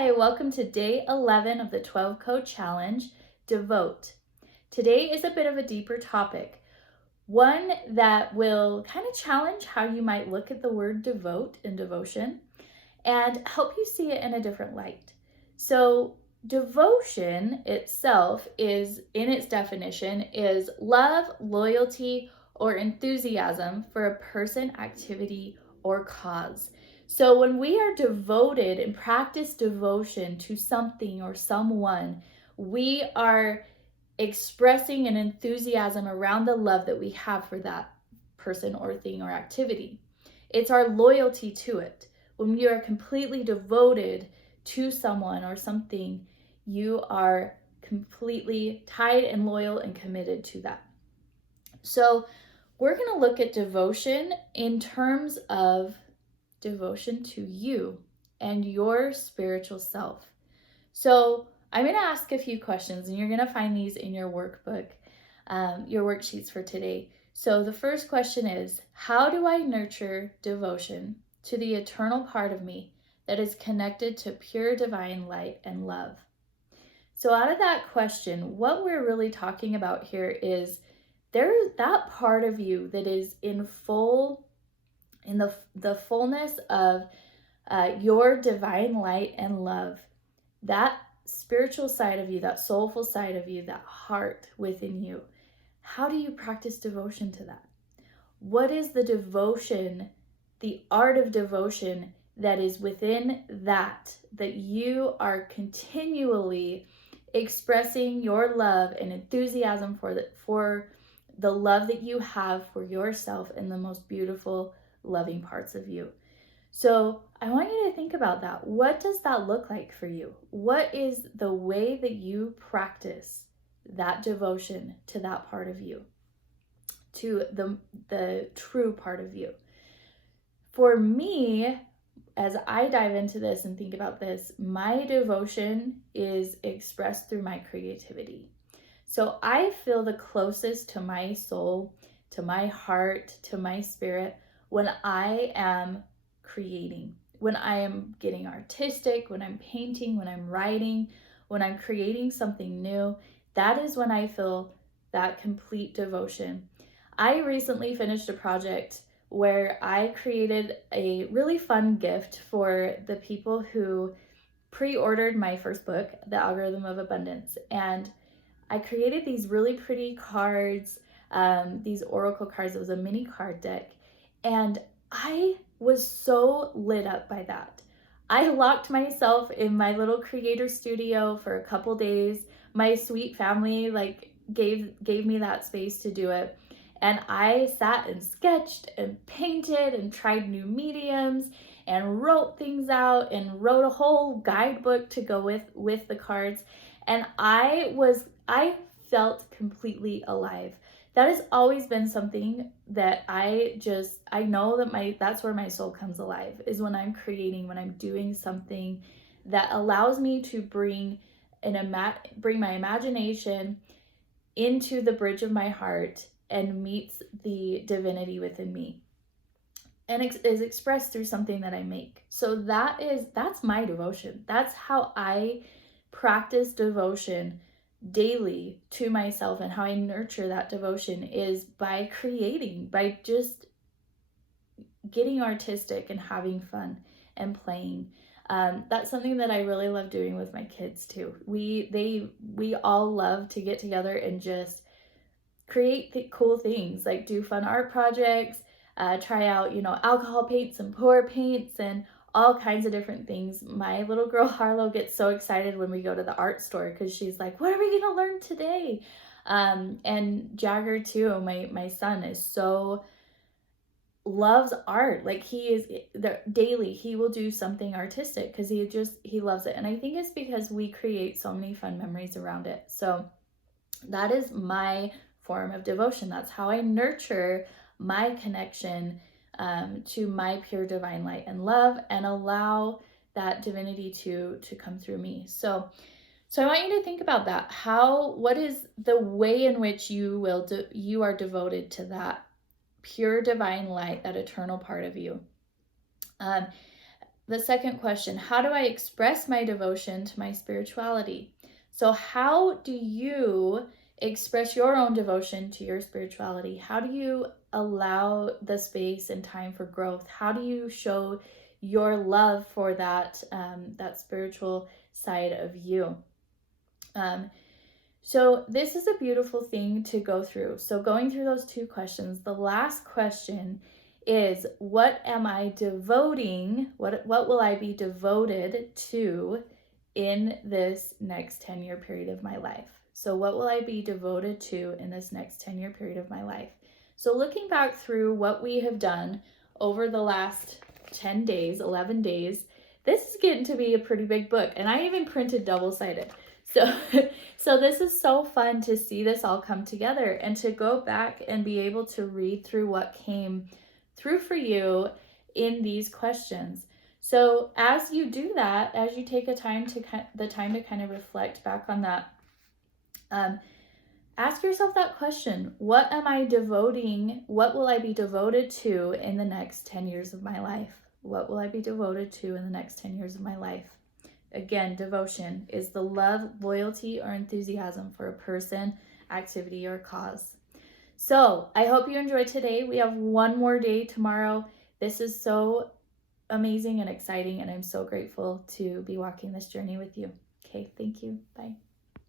Hi, welcome to day 11 of the 12 Code Challenge, Devote. Today is a bit of a deeper topic, one that will kind of challenge how you might look at the word devote and devotion and help you see it in a different light. So, devotion itself is, in its definition, is love, loyalty, or enthusiasm for a person, activity, or cause. So when we are devoted and practice devotion to something or someone, we are expressing an enthusiasm around the love that we have for that person or thing or activity. It's our loyalty to it. When you are completely devoted to someone or something, you are completely tied and loyal and committed to that. So we're going to look at devotion in terms of devotion to you and your spiritual self. So I'm going to ask a few questions, and you're going to find these in your workbook, your worksheets for today. So the first question is, how do I nurture devotion to the eternal part of me that is connected to pure divine light and love? So out of that question, what we're really talking about here is there's that part of you that is in the fullness of your divine light and love, that spiritual side of you, that soulful side of you, that heart within you. How do you practice devotion to that? What is the devotion, the art of devotion that is within that you are continually expressing your love and enthusiasm for the love that you have for yourself and the most beautiful, loving parts of you? So I want you to think about that. What does that look like for you? What is the way that you practice that devotion to that part of you, to the true part of you? For me, as I dive into this and think about this, my devotion is expressed through my creativity. So I feel the closest to my soul, to my heart, to my spirit when I am creating, when I am getting artistic, when I'm painting, when I'm writing, when I'm creating something new. That is when I feel that complete devotion. I recently finished a project where I created a really fun gift for the people who pre-ordered my first book, The Algorithm of Abundance. And I created these really pretty cards, these oracle cards. It was a mini card deck. And I was so lit up by that. I locked myself in my little creator studio for a couple days. My sweet family gave me that space to do it. And I sat and sketched and painted and tried new mediums and wrote things out and wrote a whole guidebook to go with the cards. And I felt completely alive. That has always been something that I know that that's where my soul comes alive, is when I'm creating, when I'm doing something that allows me to bring my imagination into the bridge of my heart and meets the divinity within me, and is expressed through something that I make. So that's my devotion. That's how I practice devotion daily to myself, and how I nurture that devotion is by creating, by just getting artistic and having fun and playing. That's something that I really love doing with my kids too. We all love to get together and just create cool things, like do fun art projects, try out, alcohol paints and pour paints and all kinds of different things. My little girl Harlow gets so excited when we go to the art store because she's like, what are we going to learn today? And Jagger too, my son, is so loves art. Like daily he will do something artistic because he loves it. And I think it's because we create so many fun memories around it. So that is my form of devotion. That's how I nurture my connection to my pure divine light and love, and allow that divinity to come through me. So I want you to think about that. What is the way in which you are devoted to that pure divine light, that eternal part of you? the second question, how do I express my devotion to my spirituality? So how do you express your own devotion to your spirituality? How do you allow the space and time for growth? How do you show your love for that spiritual side of you? So this is a beautiful thing to go through. So going through those two questions, the last question is, what am I devoting? What will I be devoted to in this next 10-year period of my life? So what will I be devoted to in this next 10-year period of my life? So looking back through what we have done over the last 10 days, 11 days, this is getting to be a pretty big book. And I even printed double-sided. So this is so fun to see this all come together and to go back and be able to read through what came through for you in these questions. So as you do that, as you take the time to kind of reflect back on that, ask yourself that question: what am I devoting? What will I be devoted to in the next 10 years of my life? What will I be devoted to in the next 10 years of my life? Again, devotion is the love, loyalty, or enthusiasm for a person, activity, or cause. So I hope you enjoyed today. We have one more day tomorrow. This is so amazing and exciting, and I'm so grateful to be walking this journey with you. Okay, thank you. Bye.